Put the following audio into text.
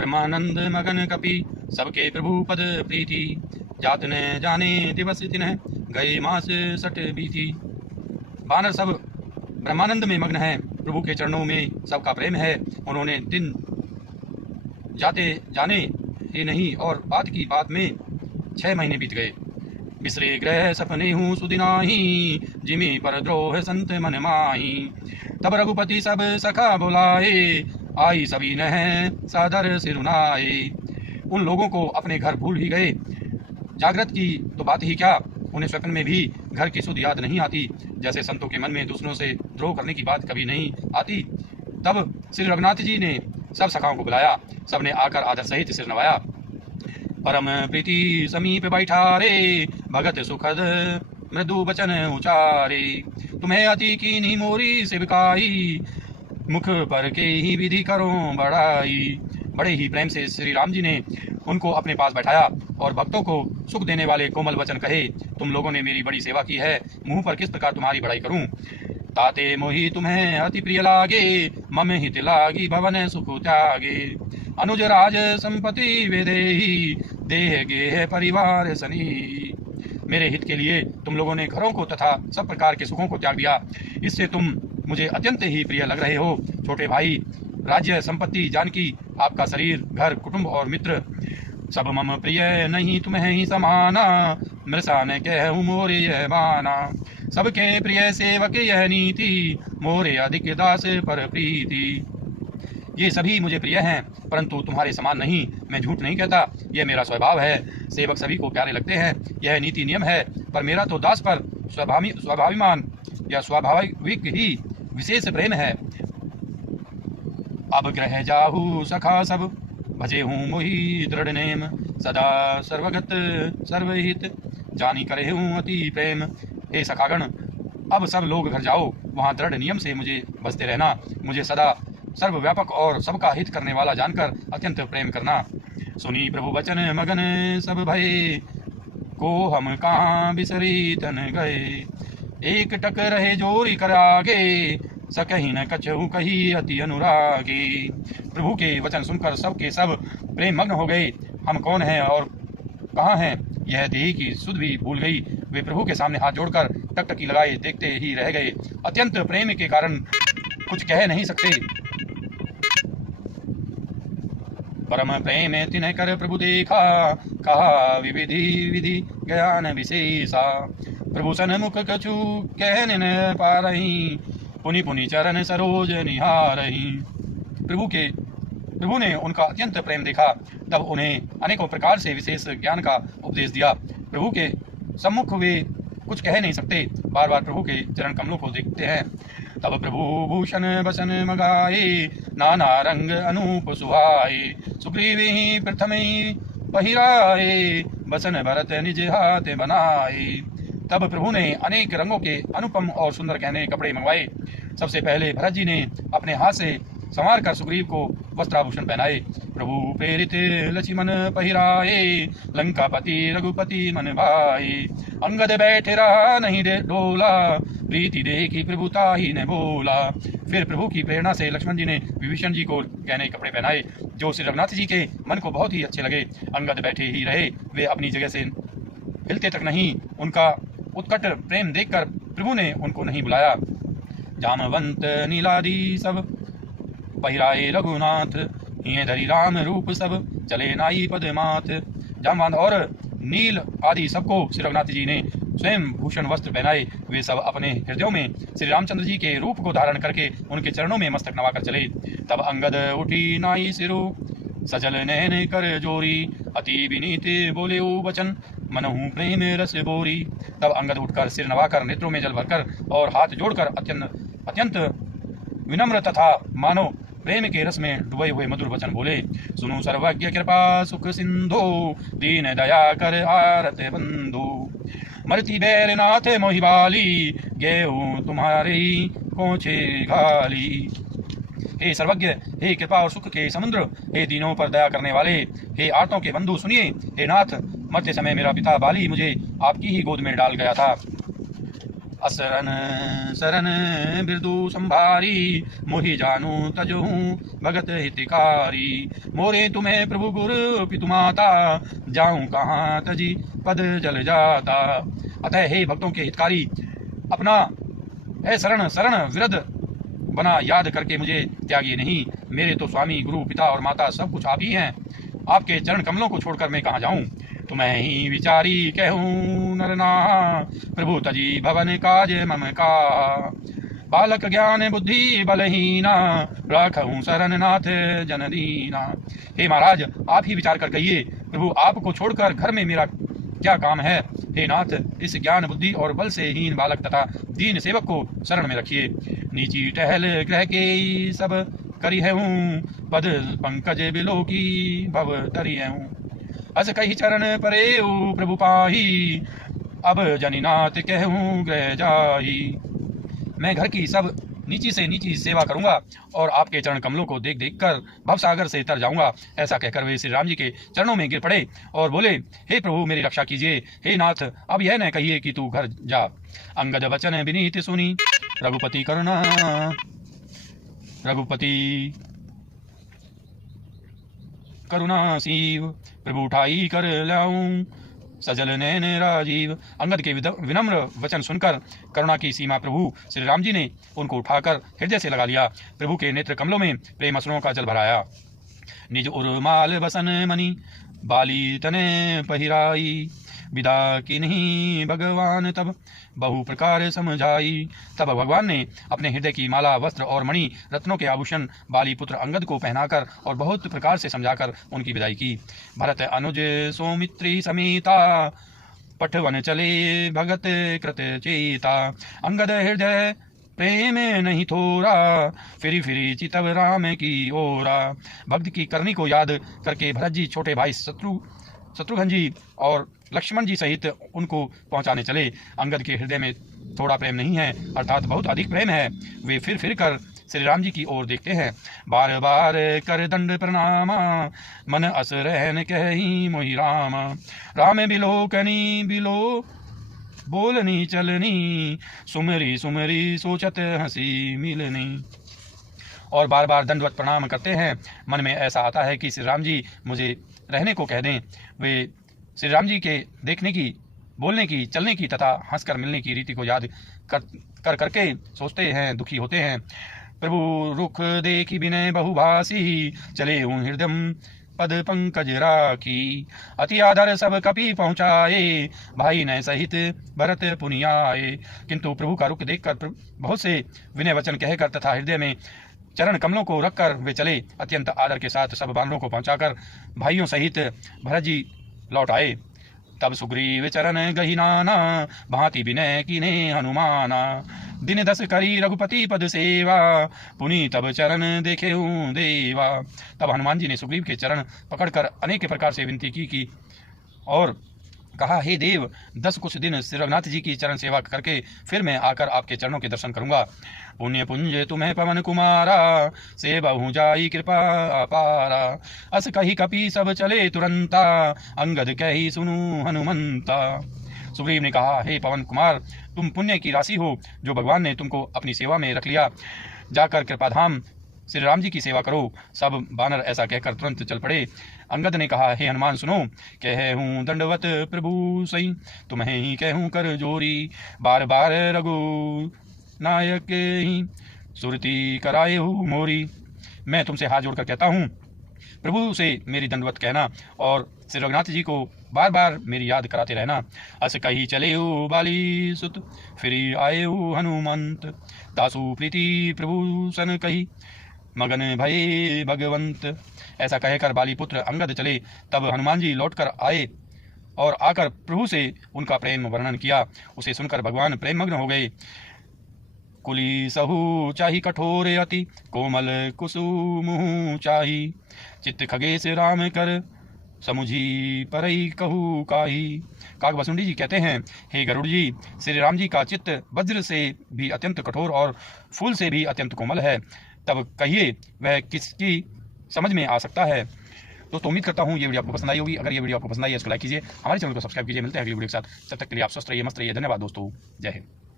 ब्रह्मानंद मगन कपि सबके प्रभु पद प्रीति। जात न जाने दिवस तिन्ह गए मास सट बीती। वानर सब ब्रह्मानंद में मग्न है, प्रभु के चरणों में सबका प्रेम है। उन्होंने दिन जाते जाने ही नहीं और बात की बात में 6 महीने बीत गए। बिसरे ग्रह सपने हूँ सुदिनाही, जिमी पर द्रोह संत मन माही। तब रघुपति सब सखा बुलाए, आई सभी न सादर सिरुनाए। उन लोगों को अपने घर भूल ही गए, जागृत की तो बात ही क्या, उन्हें स्वप्न में भी घर की सुध याद नहीं आती। जैसे संतों के मन में दूसरों से द्रोह करने की बात कभी नहीं आती। तब श्री रघुनाथ जी ने सब सखाओं को बुलाया, सबने आकर आदर सहित सिर नवाया। परम प्रीति समीप बैठा रे, भगत सुखद मृदु बचन उचारे। तुम्हें अति कीन्ही मोरी सेविकाई, मुख पर के ही विधि करो बढ़ाई। बड़े ही प्रेम से श्री राम जी ने उनको अपने पास बैठाया और भक्तों को सुख देने वाले कोमल वचन कहे। तुम लोगों ने मेरी बड़ी सेवा की है, मुंह पर किस प्रकार तुम्हारी बड़ाई करूं। ताते मोहि तुम्हें अति प्रिय लागे, मम हित लागी भवन सुख त्यागे। अनुज राज संपत्ति वेदेही, देह गेह परिवार सनी। मेरे हित के लिए तुम लोगों ने घरों को तथा सब प्रकार के सुखों को त्याग दिया, इससे तुम मुझे अत्यंत ही प्रिय लग रहे हो। छोटे भाई, राज्य संपत्ति जानकी, आपका शरीर घर कुटुंब और मित्र सब मम प्रिय नहीं तुम्हें ही समाना। मृषा ने कहूँ मोरे यह बाना, सबके प्रिय सेवक यह नीति, मोरे अधिक दास पर प्रीति। ये सभी मुझे प्रिय हैं, परंतु तुम्हारे समान नहीं। मैं झूठ नहीं कहता, यह मेरा स्वभाव है। सेवक सभी को प्यारे लगते हैं, यह नीति नियम है, पर मेरा तो दास पर स्वाभाविमान या स्वाभाविक ही विशेष प्रेम है। अब ग्रह जाहू सखा सब, भजे हूँ मोहि दृढ़ नेम। सदा सर्वगत सर्वहित, जानी करे हूँ अति प्रेम। हे सखागण, अब सब लोग घर जाओ, वहाँ दृढ़ नियम से मुझे भजते रहना। मुझे सदा सर्वव्यापक और सबका हित करने वाला जानकर अत्यंत प्रेम करना। सुनी प्रभु वचन मगन सब भये, को हम कहाँ बिसरी तन गए। एक टक रहे जोरी करागे, सकही न कछहु कही अति अनुरागी। प्रभु के वचन सुनकर सब के सब प्रेम मग्न हो गए। हम कौन हैं और कहाँ हैं, यह देह की सुध भी भूल गई। वे प्रभु के सामने हाथ जोड़कर टकटकी लगाए देखते ही रह गए। अत्यंत प्रेम के कारण कुछ कह नहीं सकते। परम प्रेम तिन्ह कर प्रभु देखा, कहा विविधि विधि ज्ञान विशेषा। प्रभु सन्मुख कछु कहन न पारही, पुनि पुनि चरण सरोज निहारही। प्रभु ने उनका अत्यंत प्रेम देखा, तब उन्हें अनेकों प्रकार से विशेष ज्ञान का उपदेश दिया। प्रभु के सम्मुख वे कुछ कह नहीं सकते, बार बार प्रभु के चरण कमलों को देखते हैं। तब प्रभु भूषण बसन मगाए, नाना रंग अनूप सुहाए। सुग्रीवी प्रथम पहिराए, बसन भरत निज हाथ बनाए। तब प्रभु ने अनेक रंगों के अनुपम और सुंदर गहने कपड़े मंगवाए। सबसे पहले भरत जी ने अपने हाथ से संवार कर सुग्रीव को वस्त्राभूषण पहनाए। प्रभु प्रेरित लक्ष्मण पहिराए, लंकापति रघुपति मन भाए। अंगद बैठे रहा नहीं डोला, प्रीति देखी प्रभुता ही ने बोला। फिर प्रभु की प्रेरणा से लक्ष्मण जी ने विभीषण जी को गहने कपड़े पहनाए, जो श्री रघुनाथ जी के मन को बहुत ही अच्छे लगे। अंगद बैठे ही रहे, वे अपनी जगह से हिलते तक नहीं। उनका उत्कट प्रेम देखकर प्रभु ने उनको नहीं बुलाया। जामवंत नीलादि सब पहिराए रघुनाथ, हिये धरि राम रूप सब चले नाई पदमाथ। जामवंत और नील आदि सबको श्री रघुनाथ जी ने स्वयं भूषण वस्त्र पहनाए। वे सब अपने हृदयों में श्री रामचंद्र जी के रूप को धारण करके उनके चरणों में मस्तक नवाकर चले। तब अंगद उठी नाई सिरो, सजल नैन कर जोरी। अति विनीत बोले ओ वचन, मनहु प्रेम रस बोरी। तब अंगद उठकर सिर नवाकर नेत्रों में जल भरकर और हाथ जोड़कर अत्यंत विनम्र तथा मानो प्रेम के रस में डुबे हुए मधुर वचन बोले। सुनो सर्वज्ञ कृपा सुख सिंधु, दीन दया कर आरत बंधु। मरती बैरनाथ मोहि बाली, गेहूँ तुम्हारे कोचे घाली। हे सर्वज्ञ, हे कृपा और सुख के समुद्र, हे दीनों पर दया करने वाले, हे आर्तों के बंधु सुनिए। हे नाथ, मरते समय मेरा पिता बाली मुझे आपकी ही गोद में डाल गया था। असरन सरन बिरदु संभारी, मोहि जानू तजहू भगत हितकारी। मोरे तुम्हें प्रभु गुरु पितु माता, जाऊं कहाँ तजी पद जल जाता। अतः हे भक्तों के हितकारी, अपना है शरण शरण विरद बना याद करके मुझे त्यागी नहीं। मेरे तो स्वामी गुरु पिता और माता सब कुछ आप ही हैं। आपके चरण कमलों को छोड़कर मैं कहाँ जाऊं। तुम्हें ही विचारी कहूँ नरना, प्रभु तजी भवन काज मम का। बालक ज्ञान बुद्धि बलहीना, राखूं शरण नाथ जनदीना। हे महाराज, आप ही विचार कर कहिए, प्रभु आपको छोड़कर घर में मेरा क्या काम है। हे नाथ, इस ज्ञान बुद्धि और बल से हीन बालक तथा दीन सेवक को शरण में रखिए। नीची टहल ग्रह के सब करी है हूँ, पद पंकज बिलो की भव तरी है हूँ। अस कही चरण परे प्रभु पाही, अब जनिनाथ कहूँ ग्रह जाही। मैं घर की सब नीची से नीची सेवा करूंगा और आपके चरण कमलों को देख देख कर भवसागर से तर जाऊंगा। ऐसा कहकर वे श्री राम जी के चरणों में गिर पड़े और बोले, हे प्रभु मेरी रक्षा कीजिए। हे नाथ, अब यह न कहिए कि तू घर जा। अंगद वचन विनीत सुनी, रघुपति करुणा सीव। प्रभु उठाई कर लाऊं सजल नैन राजीव। अंगद के विनम्र वचन सुनकर करुणा की सीमा प्रभु श्री राम जी ने उनको उठाकर हृदय से लगा लिया। प्रभु के नेत्र कमलों में प्रेम अश्रुओं का जल भराया। निज उर्माल बसन मणि, बाली तने पहिराई। विदा किन्हीं भगवान तब बहु प्रकार समझाई। तब भगवान ने अपने हृदय की माला, वस्त्र और मणि रत्नों के आभूषण बाली पुत्र अंगद को पहनाकर और बहुत प्रकार से समझाकर उनकी विदाई की। भरत अनुज सौमित्री समेता, पठवन चले भगत कृत चेता। अंगद हृदय प्रेम नहीं थोरा, फिरी फिरी चितव राम की ओरा। भक्त की करनी को याद करके भरत जी छोटे भाई शत्रुघ्न जी और लक्ष्मण जी सहित उनको पहुंचाने चले। अंगद के हृदय में थोड़ा प्रेम नहीं है, अर्थात बहुत अधिक प्रेम है। वे फिर कर श्री राम जी की ओर देखते हैं। बार बार कर दंड प्रणामा, मन अस रहन कही मोहि राम। राम बिलोकनी बिलो बोलनी चलनी, सुमरी सुमरी सोचत हंसी मिलनी। और बार बार दंडवत प्रणाम करते हैं। मन में ऐसा आता है कि श्री राम जी मुझे रहने को कह दें। वे श्री राम जी के देखने की, बोलने की, चलने की तथा हंसकर मिलने की रीति को याद करके सोचते हैं, दुखी होते हैं। प्रभु रुख देखी विनय बहुभाषी, चले हूँ हृदय पद पंकज राखी। अति आदर सब कपि पहुँचाए, भाई न सहित भरत पुनियाए। किंतु प्रभु का रुख देखकर बहुत से विनय वचन कहकर तथा हृदय में चरण कमलों को रखकर वे चले। अत्यंत आदर के साथ सब वानरों को पहुंचाकर भाइयों सहित भरत जी लौट आए। तब सुग्रीव चरण गहिनाना, भांति विनय कीने हनुमाना। दिन 10 करी रघुपति पद सेवा, पुनि तब चरण देखे देवा। तब हनुमान जी ने सुग्रीव के चरण पकड़कर अनेक प्रकार से विनती की और कहा, हे देव, 10 कुछ दिन श्री रघुनाथ जी की चरण सेवा करके फिर मैं आकर आपके चरणों के दर्शन करूंगा। पुण्य पुंज तुम्हें पवन कुमारा, से बहु जाई कृपा अपारा। अस कही कपि सब चले तुरंता, अंगद कही सुनु हनुमंता। सुग्रीव ने कहा, हे पवन कुमार, तुम पुण्य की राशि हो जो भगवान ने तुमको अपनी सेवा में रख लिया। जाकर कृपाधाम श्री राम जी की सेवा करो। सब बानर ऐसा कहकर तुरंत चल पड़े। अंगद ने कहा, हे हनुमान सुनो, कह हूँ दंडवत प्रभु सही, तुम्हें ही कहूँ कर जोरी। बार बार रघु नायक ही सुरती कराए हूँ मोरी। मैं तुमसे हाथ जोड़कर कहता हूँ, प्रभु से मेरी दंडवत कहना और श्री रघुनाथ जी को बार बार मेरी याद कराते रहना। अस कही चले हो बाली सुत, फिर आए हो हनुमंत। दासु प्रीति प्रभु सन कही, मगन भये भगवंत। ऐसा कहकर बाली पुत्र अंगद चले। तब हनुमान जी लौटकर आए और आकर प्रभु से उनका प्रेम वर्णन किया। उसे सुनकर भगवान प्रेम मग्न हो गए। कुली सहु चाही कठोर अति, कोमल कुसुम चाही। चित्त खगेश राम कर, समुझी परई कहू काही। काकभसुंडी जी कहते हैं, हे गरुड़ जी, श्री राम जी का चित्त वज्र से भी अत्यंत कठोर और फूल से भी अत्यंत कोमल है। तब कहिए वह किसकी समझ में आ सकता है। दोस्तों, उम्मीद करता हूँ ये वीडियो आपको पसंद आई होगी। अगर ये वीडियो आपको पसंद आई है इसको लाइक कीजिए, हमारे चैनल को सब्सक्राइब कीजिए। मिलते हैं अगली वीडियो के साथ। तब तक के लिए आप स्वस्थ रहिए, मस्त रहिए। धन्यवाद दोस्तों, जय हिंद।